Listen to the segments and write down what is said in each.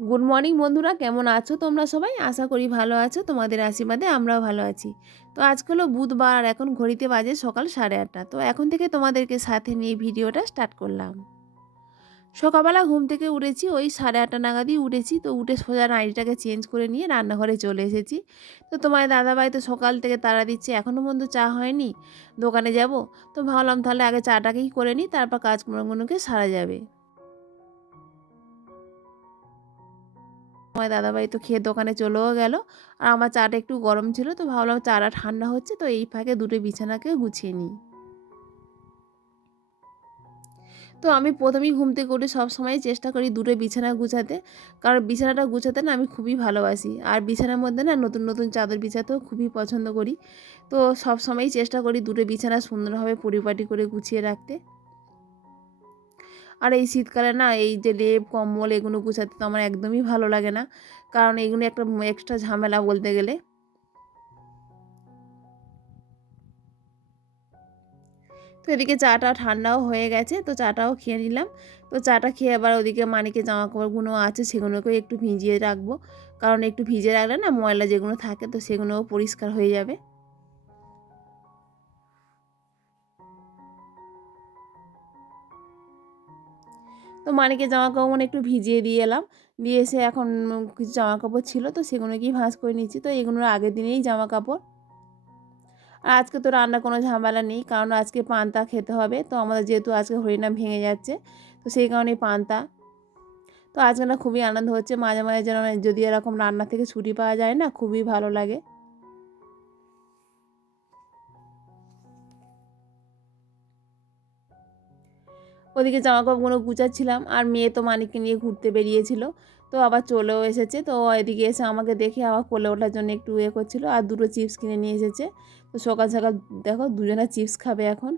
Good morning বন্ধুরা, কেমন আছো তোমরা সবাই? আশা করি ভালো আছো। তোমাদের আশীর্বাদে আমরাও ভালো আছি। তো আজকে হলো বুধবার, আর এখন ঘড়িতে বাজে সকাল 8:30। তো এখন থেকে তোমাদেরকে সাথে নিয়ে ভিডিওটা স্টার্ট করলাম। সকালবেলা ঘুম থেকে উঠেছি, ওই 8:30 নাগাদই উঠেছি। তো উঠে সোজা নাইটিটাকে চেঞ্জ করে নিয়ে রান্নাঘরে চলে এসেছি। তো তোমার দাদাভাই তো সকাল থেকে তাড়া দিচ্ছে, এখনও পর্যন্ত চা হয়নি, দোকানে যাব। তো ভাবলাম তাহলে আগে চাটাকেই করে নিই, তারপর কাজকর্মগুলোকে সারা যাবে। আমার দাদাভাই তো খেয়ে দোকানে চলেও গেল। আর আমার চাটা একটু গরম ছিল, তো ভাবলাম চাটা ঠান্ডা হচ্ছে, তো এই ফাঁকে দুটো বিছানাকে গুছিয়ে নিই। তো আমি প্রথমেই ঘুম থেকে উঠে সবসময় চেষ্টা করি দুটো বিছানা গুছাতে, কারণ বিছানাটা গুছাতে না আমি খুবই ভালোবাসি। আর বিছানার মধ্যে না নতুন নতুন চাদর বিছাতেও খুবই পছন্দ করি। তো সবসময়ই চেষ্টা করি দুটো বিছানা সুন্দরভাবে পরিপাটি করে গুছিয়ে রাখতে। আর এই শীতকালে না এই যে লেপ কম্বল এগুলো গুছাতে তো আমার একদমই ভালো লাগে না, কারণ এগুলো একটা এক্সট্রা ঝামেলা বলতে গেলে। তো এদিকে চাটা ঠান্ডাও হয়ে গেছে, তো চাটাও খেয়ে নিলাম। তো চাটা খেয়ে আবার ওদিকে মানিকের জামা কাপড়গুলো আছে সেগুলোকেও একটু ভিজিয়ে রাখবো, কারণ একটু ভিজে রাখলে না ময়লা যেগুলো থাকে তো সেগুলোও পরিষ্কার হয়ে যাবে। তো মানিকের জামা কাপড় একটু ভিজিয়ে দিয়ে এলাম, দিয়ে এসে এখন কিছু জামা কাপড় ছিল তো সেগুলোকেই ভাঁজ করে নিচ্ছি। তো এগুলোর আগের দিনেই জামা কাপড়। আর আজকে তো রান্না কোনো ঝামেলা নেই, কারণ আজকে পান্তা খেতে হবে। তো আমাদের যেহেতু আজকে হরিনাম ভেঙে যাচ্ছে, তো সেই কারণেই পান্তা। তো আজকে না খুবই আনন্দ হচ্ছে, মাঝে মাঝে যেন যদি এরকম রান্না থেকে ছুটি পাওয়া যায় না খুবই ভালো লাগে। ওদিকে জামা কাপড়গুলো গুছাচ্ছিলাম, আর মেয়ে তো মানিককে নিয়ে ঘুরতে বেরিয়েছিল, তো আবার চলেও এসেছে। তো এদিকে এসে আমাকে দেখে আবার কোলে ওঠার জন্য একটু করছিল, আর দুটো চিপস কিনে নিয়ে এসেছে। তো সকাল সকাল দেখো দুজনে চিপস খাবে এখন।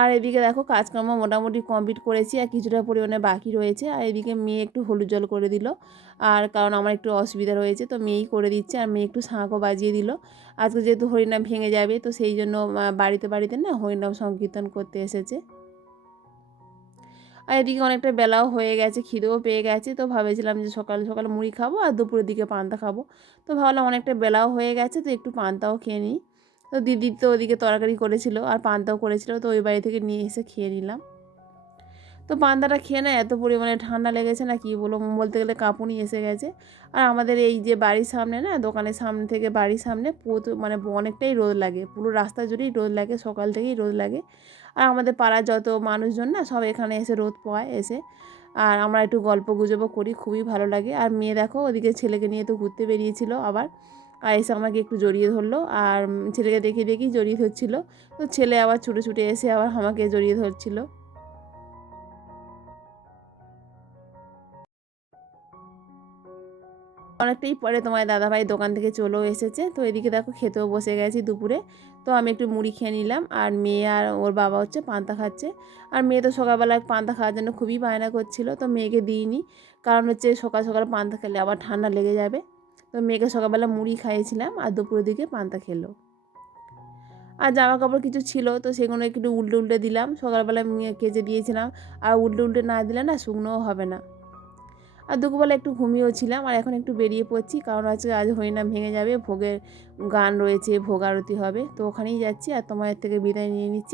আর এদিকে দেখো কাজকর্ম মোটামুটি কমপ্লিট করেছি, আর কিছুটা পরিমাণে বাকি রয়েছে। আর এদিকে মেয়ে একটু হলুদ জল করে দিল, আর কারণ আমার একটু অসুবিধা রয়েছে তো মেয়েই করে দিচ্ছে। আর মেয়ে একটু শাঁখও বাজিয়ে দিল। আজকে যেহেতু হরিনাম ভেঙে যাবে, তো সেই জন্য বাড়িতে বাড়িতে না হরিনাম সংকীর্তন করতে এসেছে। আর এদিকে অনেকটা বেলাও হয়ে গেছে, খিদেও পেয়ে গেছে। তো ভেবেছিলাম যে সকালে সকালে মুড়ি খাবো আর দুপুরের দিকে পান্তা খাবো। তো ভাবলাম অনেকটা বেলাও হয়ে গেছে, তো একটু পান্তাও খেয়ে নিই। তো দিদি তো ওদিকে তরকারি করেছিল আর পান্তাও করেছিল, তো ওই বাড়ি থেকে নিয়ে এসে খেয়ে নিলাম। তো পান্তাটা খেয়ে না এত পরিমাণে ঠান্ডা লেগেছে না কি বলবো, বলতে গেলে কাঁপুনি এসে গেছে। আর আমাদের এই যে বাড়ির সামনে না, দোকানের সামনে থেকে বাড়ির সামনে মানে অনেকটাই রোদ লাগে, পুরো রাস্তা জুড়েই রোদ লাগে, সকাল থেকেই রোদ লাগে। আর আমাদের পাড়ার যত মানুষজন না সব এখানে এসে রোদ পোয়ায় এসে। আর আমরা একটু গল্প গুজবও করি, খুবই ভালো লাগে। আর মেয়ে দেখো ওদিকে ছেলেকে নিয়ে তো ঘুরতে বেরিয়েছিল আবার, আর এসে আমাকে একটু জড়িয়ে ধরলো, আর ছেলেকে দেখে দেখেই জড়িয়ে ধরছিল। তো ছেলে আবার ছুটে ছুটে এসে আবার আমাকে জড়িয়ে ধরছিল। অনেকটাই পরে তোমার দাদাভাই দোকান থেকে চলেও এসেছে। তো এদিকে দেখো খেতেও বসে গেছি দুপুরে। তো আমি একটু মুড়ি খেয়ে নিলাম, আর মেয়ে আর ওর বাবা হচ্ছে পান্তা খাচ্ছে। আর মেয়ে তো সকালবেলা পান্তা খাওয়ার জন্য খুবই বায়না করছিল, তো মেয়েকে দিইনি, কারণ হচ্ছে সকাল সকাল পান্তা খেলে আবার ঠান্ডা লেগে যাবে। তো মেয়েকে সকালবেলা মুড়ি খাইয়েছিলাম, আর দুপুরের দিকে পান্তা খেলো। আর জামা কাপড় কিছু ছিল তো সেগুলো একটু উল্টে উল্টে দিলাম, সকালবেলা কেচে দিয়েছিলাম। আর উল্টে উল্টে না দিলে না শুকনোও হবে না। আর দুপুরবেলা একটু ঘুমিয়েও ছিলাম, আর এখন একটু বেরিয়ে পড়ছি, কারণ আজ হরিনাম ভেঙে যাবে, ভোগের গান রয়েছে, ভোগ আরতি হবে, তো ওখানেই যাচ্ছি। আর তোমাদের থেকে বিদায় নিয়ে নিচ্ছি।